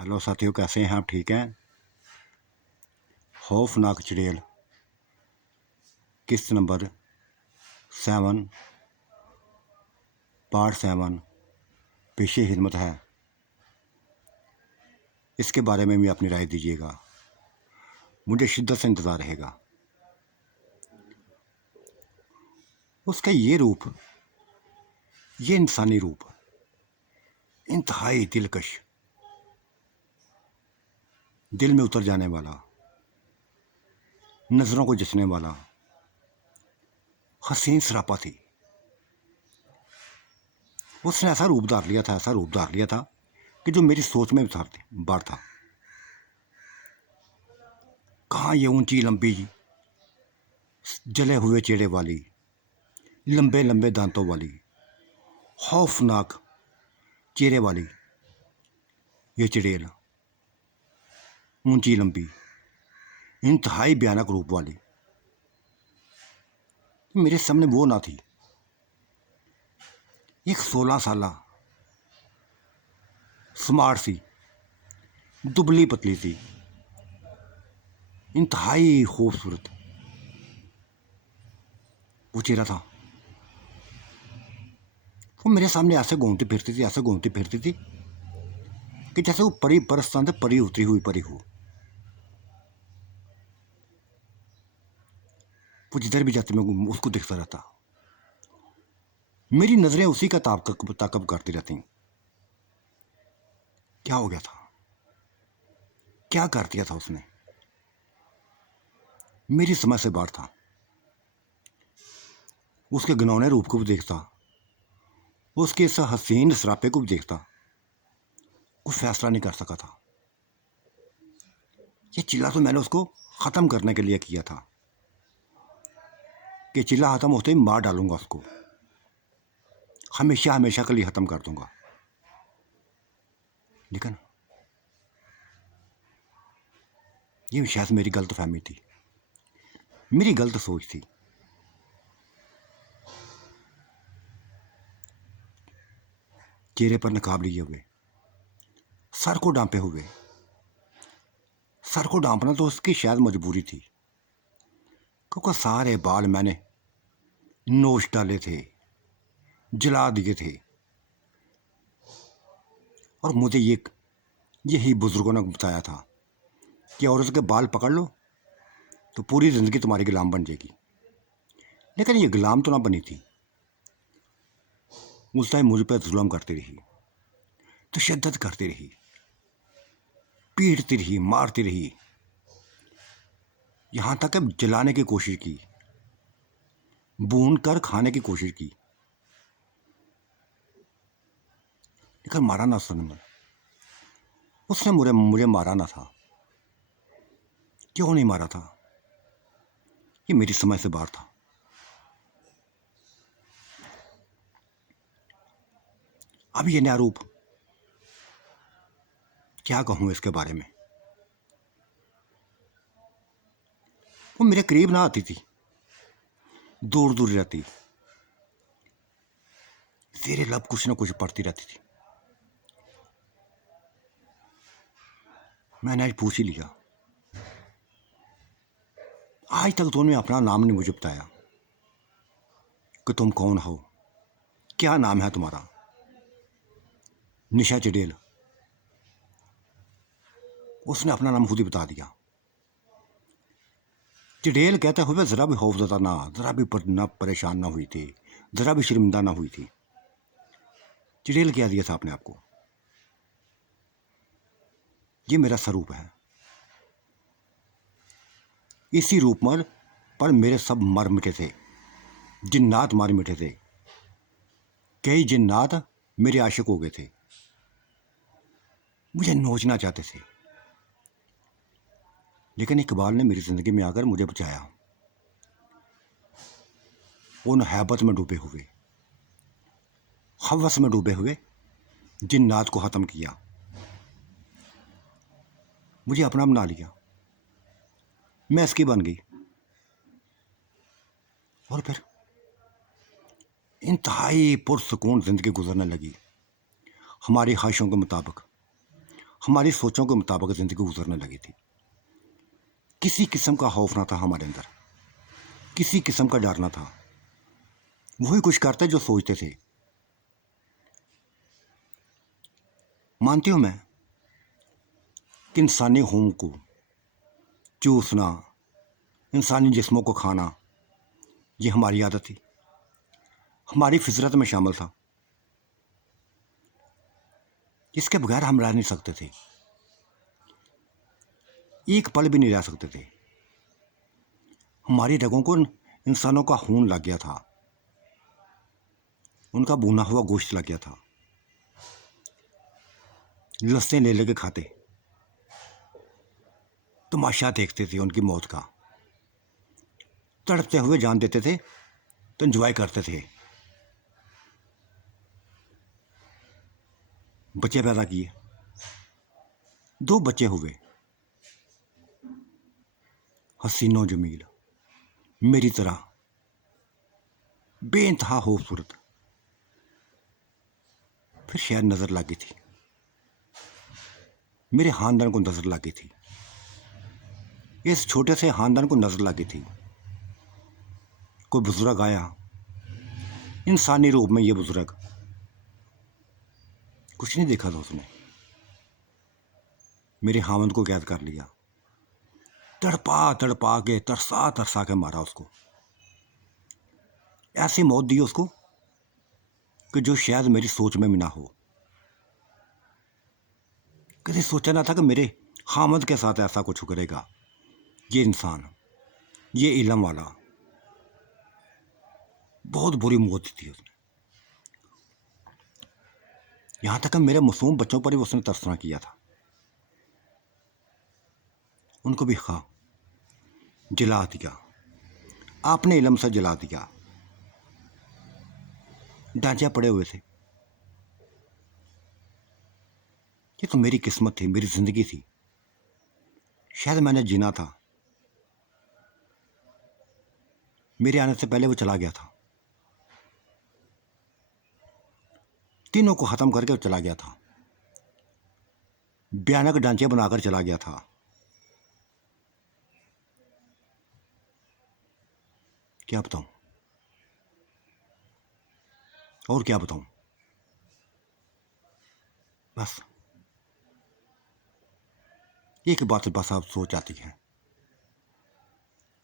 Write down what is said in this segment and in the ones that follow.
Hello साथियों, कैसे हैं आप? ठीक हैं? खौफनाक चुड़ैल किस्त नंबर 7 पार्ट 7 पेशे हिम्मत है। इसके बारे में भी अपनी राय दीजिएगा। मुझे शिद्दत से इंतज़ार रहेगा। उसका ये रूप, ये इंसानी रूप इंतहाई दिलकश, दिल में उतर जाने वाला, नज़रों को जचने वाला, हसीन सरापा थी। उसने ऐसा रूप धार लिया था, ऐसा रूप धार लिया था कि जो मेरी सोच में बार था। कहाँ ये ऊंची लंबी जले हुए चेहरे वाली, लंबे लंबे दांतों वाली, खौफनाक चेहरे वाली ये चुड़ैल, ऊंची लंबी, इंतहाई भयानक रूप वाली मेरे सामने वो ना थी। एक 16 साला स्मार्ट सी, दुबली पतली सी, इंतहाई खूबसूरत वो चेहरा था। वो मेरे सामने ऐसे घूमती फिरती थी, ऐसे घूमती फिरती थी कि जैसे वो परी बरसात से परी उतरी हुई परी हो। वो जिधर भी जाती मैं उसको देखता रहता। मेरी नजरें उसी का ताकब करती रहती। क्या हो गया था? क्या कर दिया था उसने? मेरी समझ से बाहर था। उसके घिनौने रूप को भी देखता, उसके इस हसीन सरापे को भी देखता। कोई फैसला नहीं कर सका था। ये चिल्ला तो मैंने उसको ख़त्म करने के लिए किया था कि चिल्ला ख़त्म होते ही मार डालूंगा उसको, हमेशा हमेशा के लिए ख़त्म कर दूंगा। लेकिन ये शायद मेरी गलत फहमी थी, मेरी गलत सोच थी। चेहरे पर नकाब लिए हुए, सर को डांपे हुए। सर को डांपना तो उसकी शायद मजबूरी थी, क्योंकि सारे बाल मैंने नोच डाले थे, जला दिए थे। और मुझे यही बुजुर्गों ने बताया था कि औरत के बाल पकड़ लो तो पूरी ज़िंदगी तुम्हारी गुलाम बन जाएगी। लेकिन ये गुलाम तो ना बनी थी। उस टाइम मुझ पर जुल्म करती रही, तशद्दुद करती रही, पीटती रही, मारती रही, यहाँ तक कि जलाने की कोशिश की, भून कर खाने की कोशिश की। लेकिन मारा ना उसने मुझे मारा ना था। क्यों नहीं मारा था? ये मेरी समझ से बाहर था। अब ये नया रूप, क्या कहूँ इसके बारे में। वो मेरे करीब ना आती थी, दूर दूर रहती। तेरे लब कुछ ना कुछ पढ़ती रहती थी। मैंने आज पूछ ही लिया। आज तक दोनों ने अपना नाम नहीं मुझे बताया कि तुम कौन हो, क्या नाम है तुम्हारा। निशा चुड़ैल, उसने अपना नाम खुद ही बता दिया। चुड़ैल कहते हुए जरा भी खौफजदा ना, जरा भी ना परेशान ना हुई थी, जरा भी शर्मिंदा ना हुई थी। चुड़ैल क्या दिया था अपने आप को। ये मेरा स्वरूप है। इसी रूप पर मेरे सब मर मिटे थे, जिन्नात मार मिटे थे। कई जिन्नात मेरे आशिक हो गए थे, मुझे नोचना चाहते थे। लेकिन इकबाल ने मेरी ज़िंदगी में आकर मुझे बचाया। उन हैबत में डूबे हुए, हवस में डूबे हुए जिन्नात को ख़त्म किया, मुझे अपना बना लिया। मैं इसकी बन गई। और फिर इंतहाई पुरसुकून ज़िंदगी गुजरने लगी, हमारी ख्वाहिशों के मुताबिक, हमारी सोचों के मुताबिक ज़िंदगी गुजरने लगी थी। किसी किस्म का खौफ ना था हमारे अंदर, किसी किस्म का डर ना था। वही कुछ करते जो सोचते थे। मानती हूँ मैं कि इंसानी खून को चूसना, इंसानी जिस्मों को खाना, ये हमारी आदत थी, हमारी फितरत में शामिल था। इसके बगैर हम रह नहीं सकते थे, एक पल भी नहीं रह सकते थे। हमारी रगों को इंसानों का खून लग गया था, उनका भुना हुआ गोश्त लग गया था। लस्से ले लेके खाते, तमाशा देखते थे उनकी मौत का, तड़पते हुए जान देते थे तो एंजॉय करते थे। बच्चे पैदा किए, 2 बच्चे हुए, हसीनो जमील, मेरी तरह बेइंतहा खूबसूरत। फिर शायद नज़र लगी थी, मेरे खानदान को नज़र लगी थी, इस छोटे से खानदान को नज़र लगी थी। कोई बुजुर्ग आया, इंसानी रूप में। ये बुजुर्ग कुछ नहीं देखा था उसने, मेरे खामद को कैद कर लिया, तड़पा तड़पा के, तरसा तरसा के मारा उसको। ऐसी मौत दी उसको कि जो शायद मेरी सोच में भी ना हो। कभी सोचा ना था कि मेरे खामद के साथ ऐसा कुछ करेगा। ये इंसान, ये इल्म वाला, बहुत बुरी मौत दी थी उसने। यहाँ तक कि मेरे मासूम बच्चों पर ही उसने तरसना किया था। उनको भी खा जला दिया, आपने इल्म से जला दिया। ढांचे पड़े हुए थे। ये तो मेरी किस्मत थी, मेरी ज़िंदगी थी, शायद मैंने जीना था। मेरे आने से पहले वो चला गया था, तीनों को ख़त्म करके वो चला गया था, भयानक ढांचे बनाकर चला गया था। क्या बताऊं, और क्या बताऊं। बस एक बात बस आप सोच आती है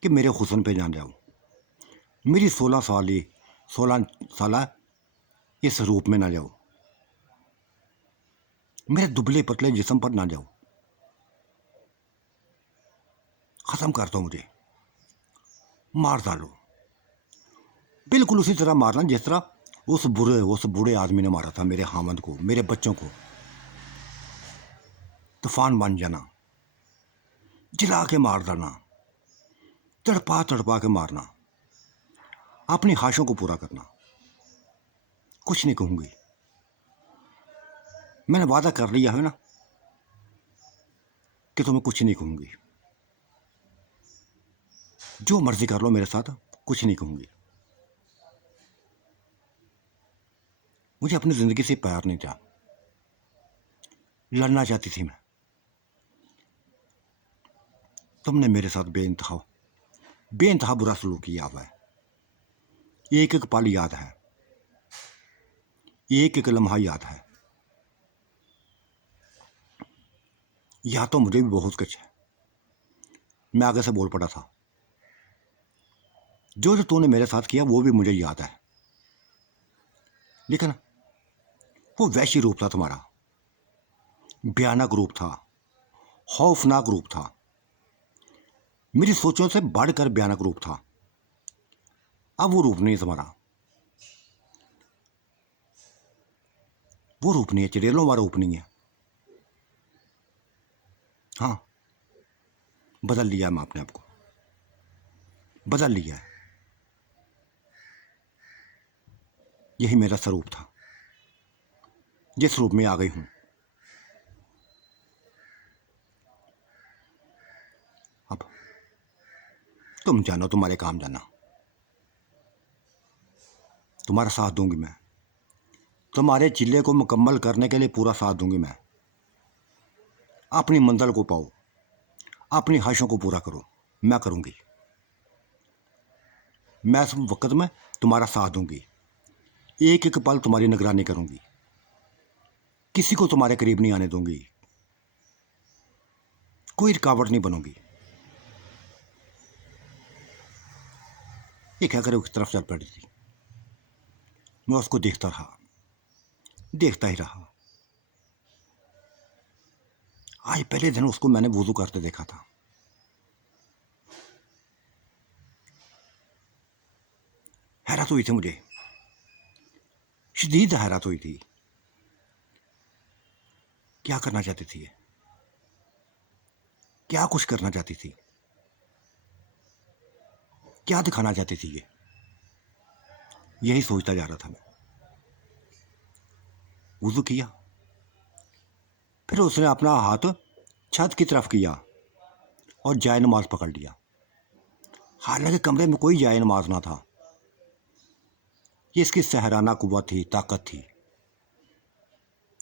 कि मेरे हुस्न पे जान जाओ, मेरी 16 साल इस रूप में ना जाओ, मेरे दुबले पतले जिस्म पर ना जाओ। ख़त्म कर दो मुझे, मार डालो, बिल्कुल उसी तरह मारना जिस तरह उस बूढ़े आदमी ने मारा था मेरे हामद को, मेरे बच्चों को। तूफान बन जाना, जला के मार डालना, तड़पा तड़पा के मारना, अपनी ख्वाहिशों को पूरा करना। कुछ नहीं कहूँगी, मैंने वादा कर लिया है ना कि तुम्हें कुछ नहीं कहूँगी। जो मर्जी कर लो मेरे साथ, कुछ नहीं कहूँगी। मुझे अपनी ज़िंदगी से प्यार नहीं था, लड़ना चाहती थी मैं। तुमने मेरे साथ बेइंतहा बुरा सलूक किया हुआ है। एक एक पल याद है, एक एक लम्हा याद है। या तो मुझे भी बहुत कुछ है, मैं आगे से बोल पड़ा था। जो जो तूने मेरे साथ किया वो भी मुझे याद है, लेकिन वो वैशी रूप था तुम्हारा, भयानक रूप था, खौफनाक रूप था, मेरी सोचों से बढ़कर भयानक रूप था। अब वो रूप नहीं है तुम्हारा, वो रूप नहीं है, चिड़ेलों वाला रूप नहीं है। हाँ, बदल लिया मैं अपने आप को, बदल लिया है। यही मेरा स्वरूप था, जिस रूप में आ गई हूं। अब तुम जानो, तुम्हारे काम जाना, तुम्हारा साथ दूंगी मैं, तुम्हारे चिल्ले को मुकम्मल करने के लिए पूरा साथ दूंगी मैं। अपनी मंजिल को पाओ, अपनी ख्वाहिशों को पूरा करो। मैं करूँगी, मैं इस वक्त में तुम्हारा साथ दूंगी, एक एक पल तुम्हारी निगरानी करूंगी, किसी को तुम्हारे करीब नहीं आने दूंगी, कोई रुकावट नहीं बनूंगी। ये कहकर उस तरफ चल पड़ी थी। मैं उसको देखता रहा, देखता ही रहा। आज पहले दिन उसको मैंने वुजू करते देखा था। हैरत हुई थी मुझे, शदीद हैरत हुई थी। क्या करना चाहती थी ये? क्या कुछ करना चाहती थी? क्या दिखाना चाहती थी ये? यही सोचता जा रहा था मैं। वुजू किया, फिर उसने अपना हाथ छत की तरफ किया और जाए नमाज पकड़ लिया। हालांकि कमरे में कोई जाए नमाज ना था। ये इसकी सहराना कुव्वत थी, ताकत थी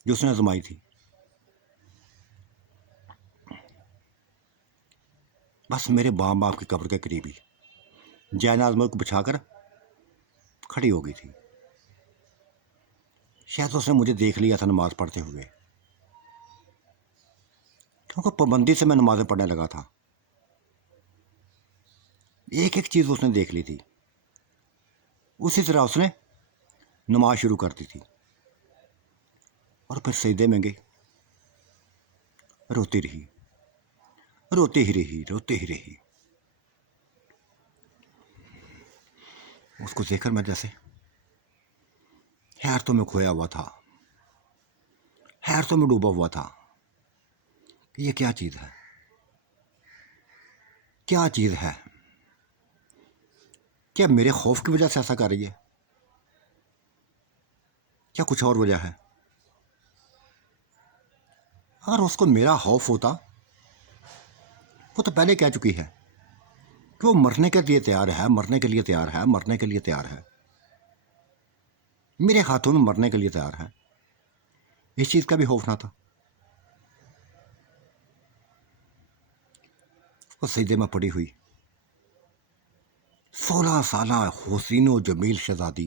जो उसने आजमाई थी। बस मेरे बाप बाप की कब्र के करीब ही जयनाज को बिछाकर खड़ी हो गई थी। शायद उसने मुझे देख लिया था नमाज पढ़ते हुए, क्योंकि पाबंदी से मैं नमाजें पढ़ने लगा था। एक एक चीज़ उसने देख ली थी। उसी तरह उसने नमाज शुरू कर दी थी और फिर सजदे में गई। रोती रही, रोती ही रही, रोती ही रही। उसको देखकर मैं जैसे हैरतों में खोया हुआ था, हैरतों में डूबा हुआ था। ये क्या चीज़ है? क्या चीज़ है? क्या मेरे खौफ की वजह से ऐसा कर रही है? क्या कुछ और वजह है? अगर उसको मेरा खौफ होता, वो तो पहले कह चुकी है कि वो मरने के लिए तैयार है, मरने के लिए तैयार है, मरने के लिए तैयार है, मेरे हाथों में मरने के लिए तैयार है। इस चीज़ का भी खौफ ना था। वो सजदे में पड़ी हुई 16 साला हुसीनो जमील शहजादी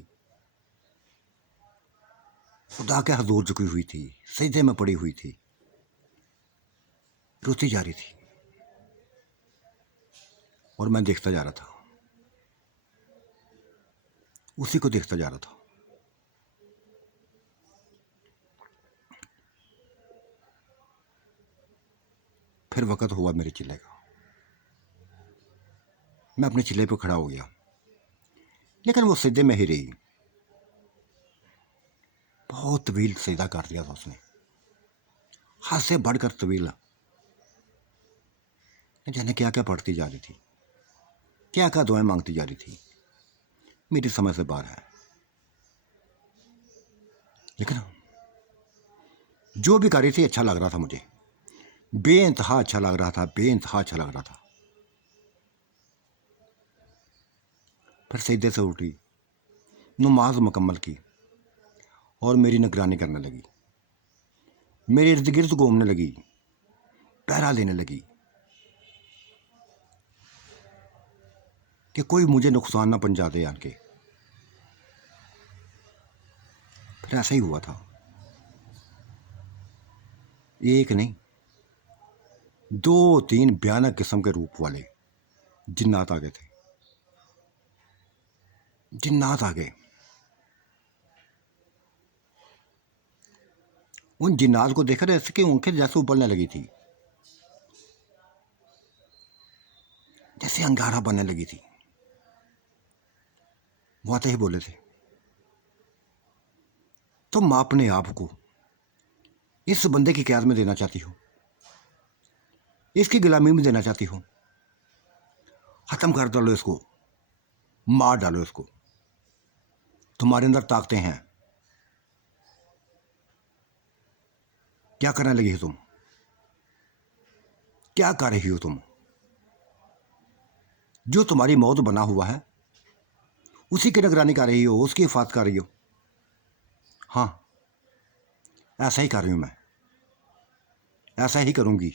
खुदा के हजूर झुकी हुई थी, सजदे में पड़ी हुई थी, रोती जा रही थी और मैं देखता जा रहा था, उसी को देखता जा रहा था। फिर वक़्त हुआ मेरे चिल्ले का। मैं अपने चिल्ले पे खड़ा हो गया, लेकिन वो सजदे में ही रही। बहुत तवील सजदा कर दिया था उसने, हद से बढ़कर तवील। जाने क्या क्या पढ़ती जा रही थी, क्या क्या दुआएं मांगती जा रही थी, मेरी समझ से बाहर है। लेकिन जो भी कर रही थी अच्छा लग रहा था मुझे, बेइंतहा अच्छा लग रहा था, बेइंतहा अच्छा लग रहा था। फिर सजदे से उठी, नमाज मुकम्मल की और मेरी निगरानी करने लगी, मेरे इर्द गिर्द घूमने लगी, पहरा देने लगी कि कोई मुझे नुकसान ना पहुंचा दे आके। फिर ऐसा ही हुआ था। एक नहीं, 2-3 भयानक किस्म के रूप वाले जिन्नात आ गए थे, जिन्नात आ गए। उन जिन्नात को देखकर ऐसे कि उनके जैसे उबलने लगी थी, जैसे अंगारा बनने लगी थी। वो आते ही बोले थे, तुम अपने आप को इस बंदे की कैद में देना चाहती हो, इसकी गुलामी में देना चाहती हो, खत्म कर डालो इसको, मार डालो इसको। तुम्हारे अंदर ताकतें हैं, क्या करने लगी हो तुम? क्या कर रही हो तुम? जो तुम्हारी मौत बना हुआ है उसी की निगरानी कर रही हो, उसकी हिफाजत कर रही हो। हाँ, ऐसा ही कर रही हूं मैं। ऐसा ही करूंगी।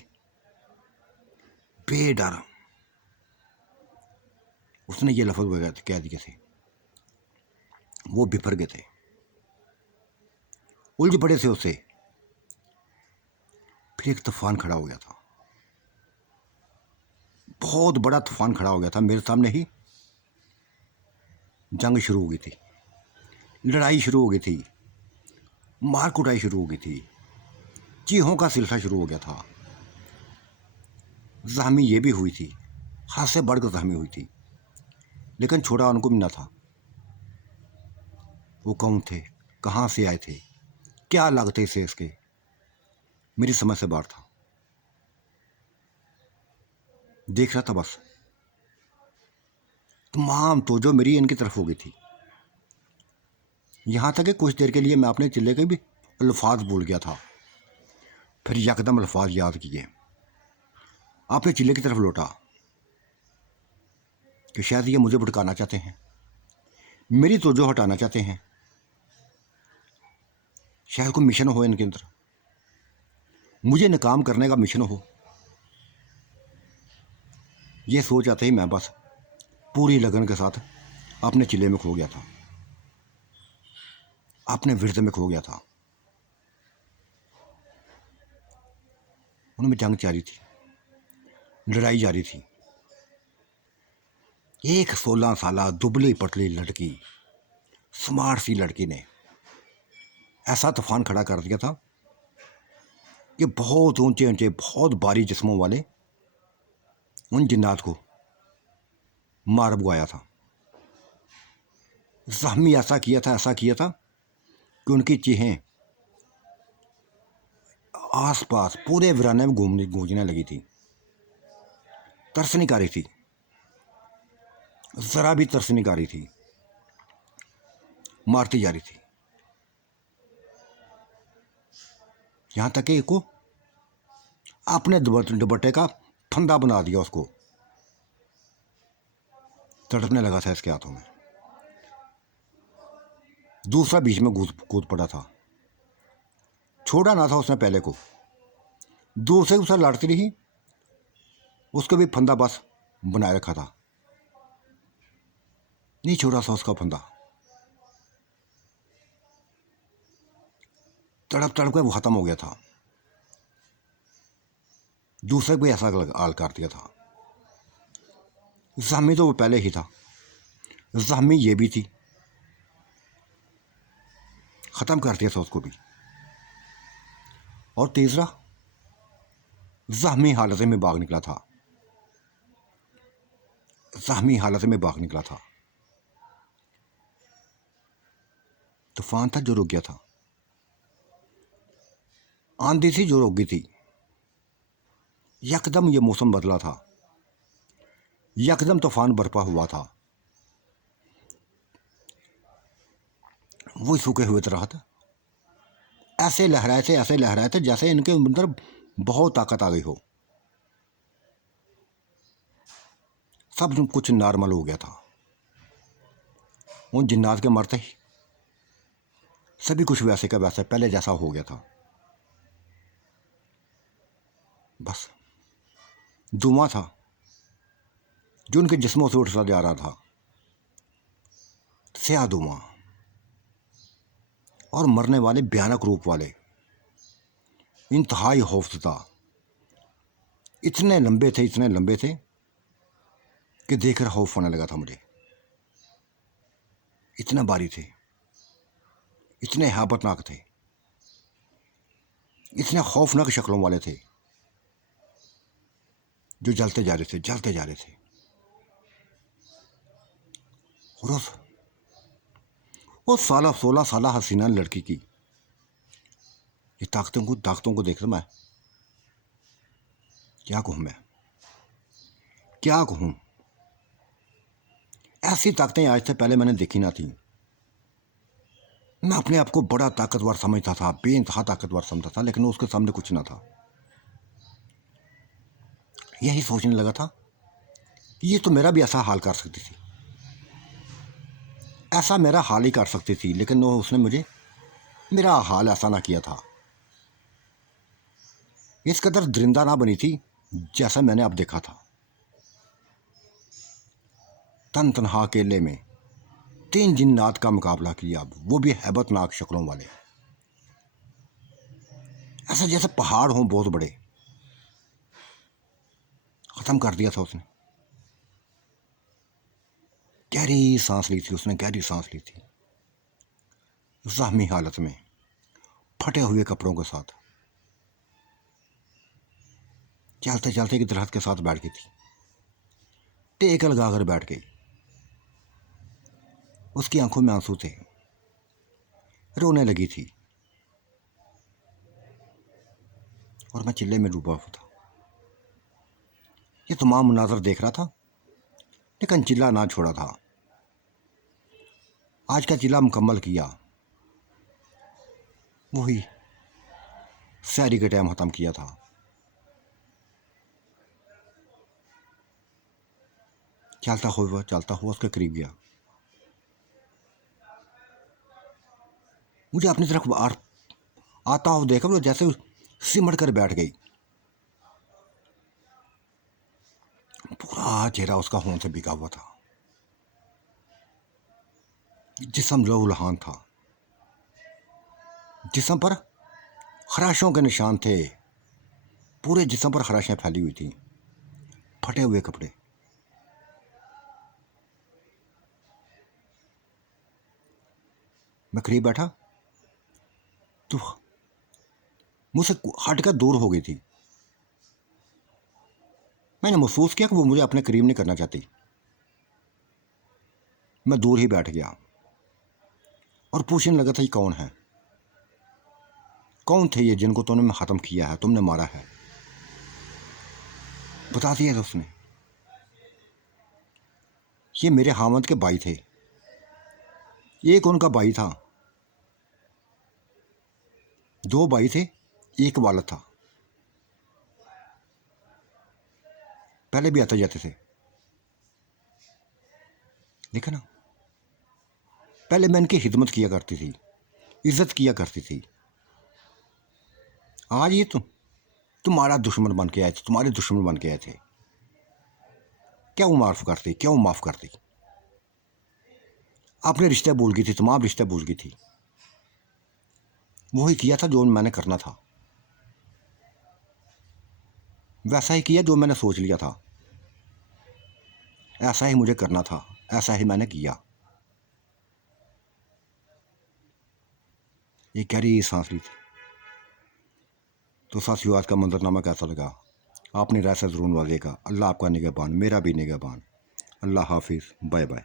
बेडर उसने ये लफ्ज़ वगैरह कह दिए थे। वो बिफर गए थे, उलझ पड़े थे उससे। फिर एक तूफान खड़ा हो गया था, बहुत बड़ा तूफान खड़ा हो गया था मेरे सामने ही। जंग शुरू हो गई थी, लड़ाई शुरू हो गई थी, मार कुटाई शुरू हो गई थी, चीहों का सिलसिला शुरू हो गया था। जख्मी ये भी हुई थी, हाथ से बढ़कर जख्मी हुई थी, लेकिन छोड़ा उनको भी ना था। वो कौन थे, कहाँ से आए थे, क्या लगते थे इसके, मेरी समझ से बाहर था। देख रहा था बस, तमाम तवज्जो मेरी इनकी तरफ हो गई थी। यहाँ तक कि कुछ देर के लिए मैं अपने चिल्ले के भी अल्फाज भूल गया था। फिर यकदम अल्फाज याद किए, आपने चिल्ले की तरफ लौटा कि शायद ये मुझे भटकाना चाहते हैं, मेरी तवज्जो हटाना चाहते हैं, शायद कोई मिशन हो इनके अंदर, मुझे नाकाम करने का मिशन हो। ये सोच आते ही मैं बस पूरी लगन के साथ अपने चिल्ले में खो गया था, अपने विरद में खो गया था। उनमें जंग जारी थी, लड़ाई जारी थी। एक 16 साल दुबली पतली लड़की, स्मार्ट सी लड़की ने ऐसा तूफान खड़ा कर दिया था कि बहुत ऊंचे ऊंचे बहुत भारी जिस्मों वाले उन जिन्नात को मार बुआया था। जख्मी ऐसा किया था, ऐसा किया था कि उनकी चीखें आसपास पूरे वीराने में गूंजने लगी थी। तरस नहीं आ रही थी, जरा भी तरस नहीं आ रही थी, मारती जा रही थी। यहां तक कि को अपने दुपट्टे का फंदा बना दिया, उसको तड़पने लगा था इसके हाथों में। दूसरा बीच में कूद पड़ा था, छोड़ा ना था उसने पहले को, दूसरे उससे लड़ती रही, उसको भी फंदा बस बनाए रखा था, नहीं छोड़ा था उसका फंदा। तड़प तड़प के वो खत्म हो गया था। दूसरे को भी ऐसा हाल कर दिया था। जख्मी तो वो पहले ही था, जख्मी ये भी थी, खत्म कर दिया था उसको भी। और तीसरा जख्मी हालत में भाग निकला था, जख्मी हालत में भाग निकला था। तूफान था जो रुक गया था, आंधी थी जो रुक गई थी। यकदम ये मौसम बदला था, यकदम तूफान बरपा हुआ था। वो सूखे हुए दरख्त ऐसे लहराए थे जैसे इनके अंदर बहुत ताकत आ गई हो। सब कुछ नॉर्मल हो गया था। उन जिन्नात के मरते ही सभी कुछ वैसे का वैसे पहले जैसा हो गया था। बस धुआं था जो उनके जिस्मों से उठता जा रहा था, स्याह धुआं, और मरने वाले भयानक रूप वाले, इंतहाई खौफजदा, इतने लंबे थे कि देखकर खौफ होने लगा था मुझे। इतने भारी थे, इतने हैबतनाक थे, इतने खौफनाक शक्लों वाले थे, जो जलते जा रहे थे। और वो 16 साल हसीना लड़की की ये ताकतों को देखकर मैं क्या कहूँ। ऐसी ताकतें आज से पहले मैंने देखी ना थी। मैं अपने आप को बड़ा ताकतवर समझता था, बेइंतहा ताकतवर समझता था, लेकिन उसके सामने कुछ ना था। यही सोचने लगा था कि ये तो मेरा भी ऐसा हाल कर सकती थी, ऐसा मेरा हाल ही कर सकती थी, लेकिन उसने मुझे मेरा हाल ऐसा ना किया था। इस कदर दरिंदा ना बनी थी जैसा मैंने अब देखा था। तन तनहा अकेले में 3 जिन्नात का मुकाबला किया, अब वो भी हैबतनाक शक्लों वाले, ऐसा जैसे पहाड़ हों बहुत बड़े। खत्म कर दिया था उसने। गहरी सांस ली थी उसने, गहरी सांस ली थी, जख्मी हालत में, फटे हुए कपड़ों के साथ। चलते चलते एक दरख्त के साथ बैठ गई थी, टेक लगाकर बैठ गई। उसकी आंखों में आंसू थे, रोने लगी थी, और मैं चिल्ले में डूबा हुआ था। ये तमाम मुनाज़र देख रहा था, लेकिन चिल्ला ना छोड़ा था। आज का चिल्ला मुकम्मल किया, वही सहरी के टाइम ख़त्म किया था। चलता हुआ उसके करीब गया। मुझे अपनी तरफ आता हुआ देखा, वो जैसे सिमट कर बैठ गई। पूरा चेहरा उसका खून से भीगा हुआ था, जिस्म लहूलुहान था, जिस्म पर खराशों के निशान थे, पूरे जिस्म पर खराशें फैली हुई थी, फटे हुए कपड़े। मैं करीब बैठा तो मुझसे हटकर दूर हो गई थी। मैंने महसूस किया कि वो मुझे अपने करीब नहीं करना चाहती। मैं दूर ही बैठ गया और पूछने लगा था, ये कौन है? कौन थे ये जिनको तुमने ख़त्म किया है, तुमने मारा है? बता दिया था उसने, ये मेरे हामद के भाई थे। एक उनका भाई था, 2 भाई थे, एक वालद था। पहले भी आते जाते थे, देखा ना, पहले मैं इनकी खिदमत किया करती थी, इज्जत किया करती थी। आज ये तुम्हारा दुश्मन बन के आए थे, तुम्हारे दुश्मन बन के आए थे। क्या वो माफ़ करती, क्यों माफ़ करती? अपने रिश्ते भूल गई थी, तमाम रिश्ते भूल गई थी। वही किया था जो मैंने करना था, वैसा ही किया जो मैंने सोच लिया था, ऐसा ही मुझे करना था, ऐसा ही मैंने किया। ये गहरी सांस ली थी। तो साथियों, आज का मंजरनामा कैसा लगा? आपने राय से ज़रूर नवाजिएगा। अल्लाह आपका निगहबान, मेरा भी निगहबान। अल्लाह हाफिज़, बाय बाय।